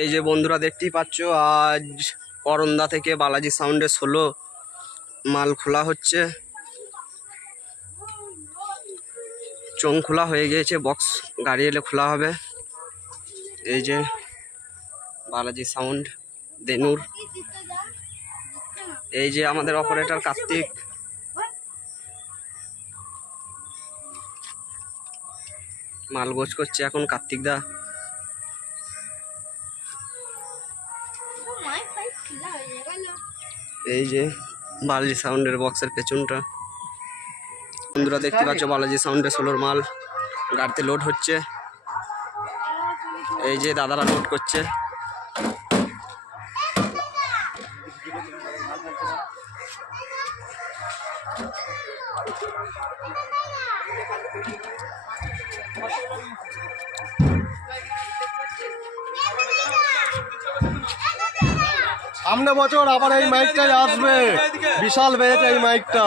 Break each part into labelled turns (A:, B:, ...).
A: এই যে বন্ধুরা দেখতেই পাচ্ছ, আজ করন্দা থেকে বালাজি সাউন্ডে ষোলো মাল খোলা হচ্ছে। চোং খোলা হয়ে গিয়েছে বক্স গাড়ি এলে খোলা হবে। এই যে বালাজি সাউন্ড দেনুর। এই যে আমাদের অপারেটর কার্তিক। মাল গোছ করছে এখন কার্তিক দা। এই যে বালাজি সাউন্ডের বক্সের পেছনটা। বন্ধুরা দেখতে পাচ্ছ বালাজি সাউন্ডের ষোলোর মাল গাড়িতে লোড হচ্ছে। এই যে দাদারা লোড করছে।
B: সামনে বছর আবার এই মাইকটাই আসবে। বিশাল বেড়েছে এই মাইকটা।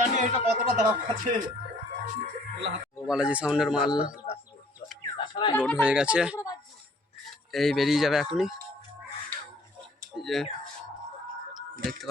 B: জানি এটা কতটা দাম আছে।
A: বালাজি সাউন্ডের মাল লোড হয়ে গেছে। এই বেরিয়ে যাবে এখনই। যে দেখতে